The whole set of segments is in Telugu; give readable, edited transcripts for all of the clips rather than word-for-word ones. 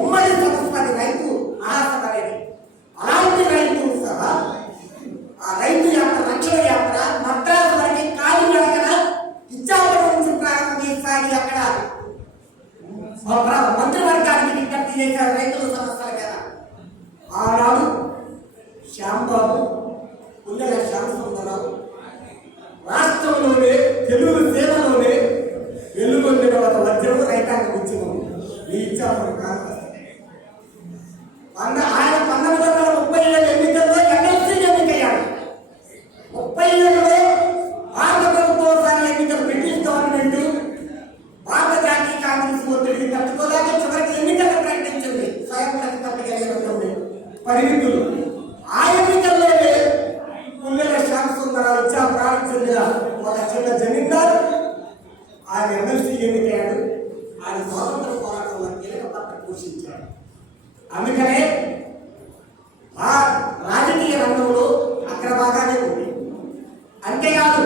ఉమ్మడి సంస్థది రైతు మహాసభ అనేది. అలాంటి రైతు సభ, ఆ రైతు యాత్ర, రక్షణ యాత్ర మద్రాసు వరకు కాలి నడకన ఇచ్చాపురం నుంచి ప్రారంభం సాగి అక్కడ మంత్రివర్గానికి విజ్ఞప్తి చేశారు రైతుల సమస్యల మీద. ఆనాడు శ్యాంబాబు, పుల్లెల శ్యామసుందరరావు రాష్ట్రంలోనే తెలుగు సేవలోనే వెలుగొందిన ఒక వజ్రం రైతాంగ ఉద్యమం ఈ ఇచ్చాపురం కాంగ్రెస్. ఆయన 1937 ఎన్నికల్లో ఎమ్మెల్సీ ఎన్నికయ్యాడు. 37లో భారత ప్రభుత్వం ఎన్నికలు బ్రిటిష్ గవర్నమెంట్ భారత జాతీయ కాంగ్రెస్ ఒత్తిడికి తట్టుకోలేక చివరికి ఎన్నికలు ప్రకటించింది. స్వయం ప్రతిపత్తి కలిగినటువంటి పరిమితులు. ఆ ఎన్నికల్లోనే పుల్లెల శ్యామసుందరరావు ఇచ్చాపురానికి చెందిన ఒక చిన్న జమీందారు ఆయన ఎమ్మెల్సీ ఎన్నికయ్యాడు. ఆయన స్వాతంత్ర పోరాటంలో కీలక పాత్ర పోషించాడు. అందుకనే ఆ రాజకీయ రంగంలో అగ్రభాగానే ఉంది. అంతేకాదు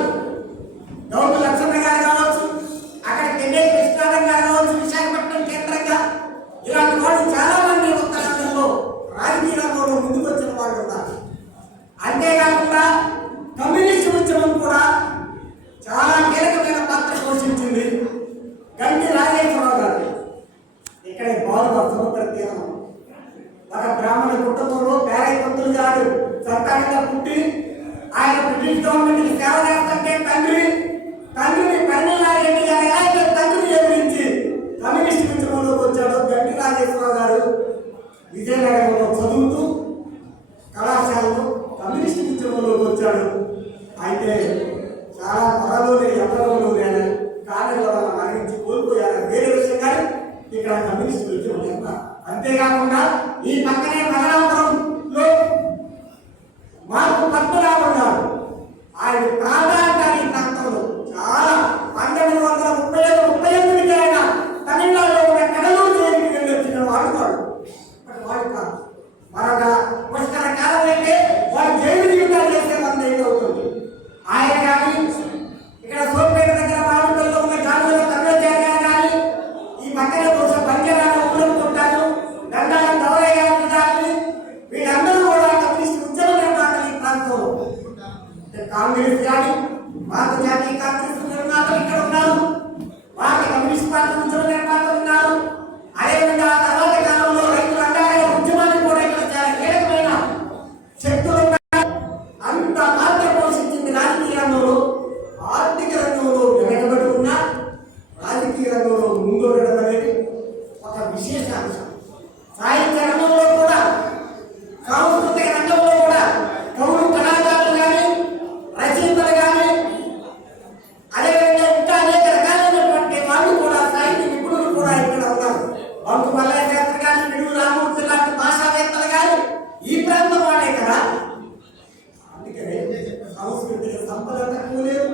గౌతు లక్ష్మణ గారు కావచ్చు, అక్కడ చెన్నై కృష్ణారాయణ గారు కావచ్చు, విశాఖపట్నం కేంద్రంగా ఇలాంటి వాళ్ళు చాలా మంది ఉత్తరాంధ్రలో రాజకీయ రంగంలో ముందుకు వచ్చిన వాళ్ళు ఉన్నారు. అంతేకాకుండా కమ్యూనిస్ట్ ఉద్యమం కూడా చాలా కీలకమైన పాత్ర పోషించింది. గంటి రాజేశ్వరరావు గారు ఇక్కడ బాలుగా సముద్ర తీరం ఒక బ్రాహ్మణ కుటుంబంలో పేరయ్య పంతులు గారు సంతానంగా పుట్టి ఆయన బ్రిటిష్ గవర్నమెంట్కి సేవ చేస్తుంటే తండ్రిని పన్నెల్లారెడ్డి గారు ఆయన తండ్రిని ఎదిరించి కమ్యూనిస్ట్ ఉద్యమంలోకి వచ్చాడు. గంటి రాజేశ్వరరావు గారు విజయనగరంలో చదువుతూ కళాశాలలో కమ్యూనిస్ట్ ఉద్యమంలోకి వచ్చాడు. అయితే చాలా త్వరలోనే ఎవరిలోనే కారణాల వల్ల మరణించి కోల్పోయారు. వేరే విషయం కానీ ఇక్కడ కమ్యూనిస్ట్ ఉద్యమం యొక్క. అంతేకాకుండా ఈ పక్కనే మరణాపురంలో మార్పు పద్మనాభం గారు ఆయన ప్రాధాన్యత ఈ ప్రాంతంలో చాలా 1937 ఆయన తమిళనాడులో ఉన్న కడలూరు జైలుకి వెళ్ళి వచ్చిన వాడు కాదు. మరొక పుష్కర కాలం అయితే వాడు జైలు జీవితాలు చేసే 100 ఏళ్ళు అవుతుంది. ఆయన కానీ ఇక్కడ సోపేట దగ్గర మామిడిపల్లిలో ఉన్న గాలిలో తమిళచారి గారు కానీ ఈ పక్కనే కోసం బంజరాను ఊరం కొట్టారు, దండాలను గౌరయ్య గారు కానీ వీళ్ళందరూ కూడా కమ్యూనిస్ట్ ఉద్యమ నిర్మాతలు ఈ ప్రాంతంలో. కాంగ్రెస్ కానీ భారత జాతీయ కాంగ్రెస్ నిర్మాతలు ఇక్కడ ఉన్నారు, భారత కమ్యూనిస్ట్ పార్టీ ఉద్యమ నిర్మాతలు ఉన్నారు. అదేవిధంగా తర్వాత కాలంలో రైతుల అండాల ఉద్యమాన్ని కూడా ఇక్కడ చాలా కీలకమైన శక్తులు ఉన్నాయి. అంత పాత్ర పోషించింది రాజకీయ రంగంలో. ఆర్థిక రంగంలో వెనకబడి ఉన్న రాజకీయ రంగంలో ముందుండడం అనేది ఒక విశేష అంశం. సాహిత్య రంగంలో కూడా, సాంస్కృతిక రంగంలో కూడా కవులు, కళాకారులు కానీ, రచయితలు కానీ, అదేవిధంగా ఇంకా అనేక రకాలైనటువంటి వాళ్ళు కూడా, సాహిత్య నిపుణులు కూడా ఇక్కడ ఉన్నారు. బంకు మల్లయ్య శాస్త్రి కానీ, పిడుగు రామూర్తి లాంటి భాషావేత్తలు కానీ ఈ ప్రాంతం వాడే కదా. అందుకనే సాంస్కృతిక సంపద తక్కువ లేదు,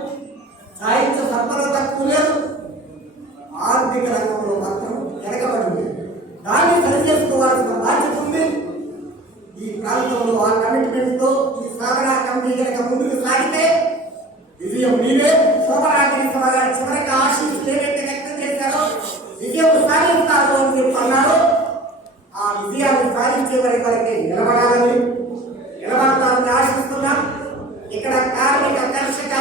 సాహిత్య సంపద తక్కువ లేదు, ఆర్థిక రంగంలో మాత్రం వెనకబడి ఉంది. దాన్ని సరిచేసుకోవాల్సిన బాధ్యత ఉంది. ఈ ప్రాంతంలో ఆ కమిట్మెంట్ తో ఈ సాగరా కమిటీ కనుక ముందుకు సాగితే విజయం నీవే. శోభరాత్రి చివరికి ఆశీస్సులు ఏదైతే వ్యక్తం చేశారో విజయం సాధిస్తారు అని చెప్పి అన్నారు. ఆ విజయాన్ని సాధించే వరకు నిలబడాలని, నిలబడతారని ఆశిస్తున్నాం. ఇక్కడ కార్మిక, కర్షక,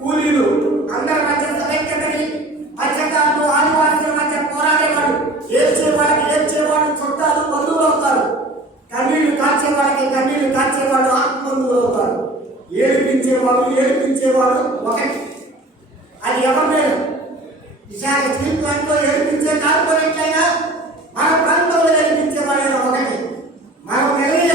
కూలీలు అందరి మధ్య సమైక్యతని, మత్స్యకారులు, ఆదివాసుల మధ్య పోరాడేవాడు, ఏడ్చేవాడు చుట్టాలు, బంధువులు అవుతారు. కన్నీళ్లు కాల్చేవాడికి కన్నీళ్లు కాల్చేవాడు ఆత్మబంధువులు అవుతారు. ఏడిపించేవాడు ఒకటి. అది ఎవరి లేదు. విశాఖ స్టీల్ ప్లాంట్ లో ఏడిపించే కార్పొరేట్ అయినా మన ప్రాంతంలో ఏడిపించేవాడైనా ఒకటి. మనం నిర్ణయం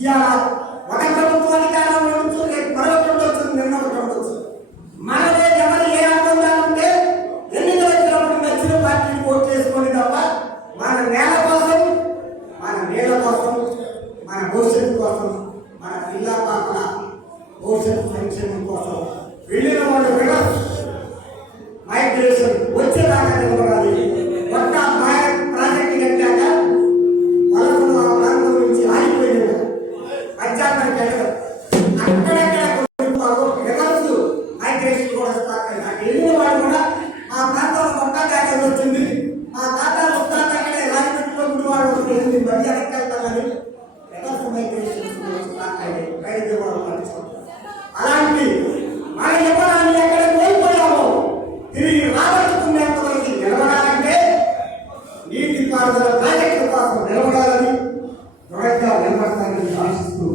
ఇవాళ ఒక ప్రభుత్వ అధికారంలో ఉండొచ్చు, రేపు మరొకటి ఉండొచ్చు, నిన్న ఒకటి ఉండొచ్చు. మనదే ఎవరు ఏ అర్థంగా ఉంటే ఎన్నికలు వచ్చినప్పుడు నచ్చిన పార్టీని ఓటు చేసుకోండి తప్ప మన నేల కోసం, మన నేల కోసం, మన భవిష్యత్తు కోసం, మన జిల్లా పాపల భవిష్యత్తు సంక్షేమం కోసం వెళ్ళిన వాళ్ళు మైగ్రేషన్ వచ్చేదాకా నిలబడాలి. ఒక్క ప్రాజెక్టు కట్టాక వలసలు ఆ ప్రాంతం నుంచి ఆగిపోయింది. పంచాయతీకి వెళ్ళదు. అక్కడెక్కడ రివర్స్ మైగ్రేషన్ కూడా స్టార్ట్ అయింది. అక్కడ వెళ్ళిన వాళ్ళు కూడా మా ప్రాంతంలో ఒక్క జాగ్రత్త వచ్చింది, మా ఖాతాలో వస్తాక అక్కడే రాజమండ్రిలో గుడి వాడు వస్తుంది, మళ్ళీ వెనక్కి రివర్స్ మైగ్రేషన్ స్టార్ట్ అయ్యాయి. బయట వాళ్ళు పట్టించుకుంటారు. అలాంటి మన ఇవ్వడాన్ని ఎక్కడ కోల్పోయామో తిరిగి రాబట్టుకునేంత వరకు నిలబడాలంటే నీటి పారుదల ప్రాజెక్టు కోసం నిలబడాలని దృఢంగా నిలబడతానని ఆశిస్తూ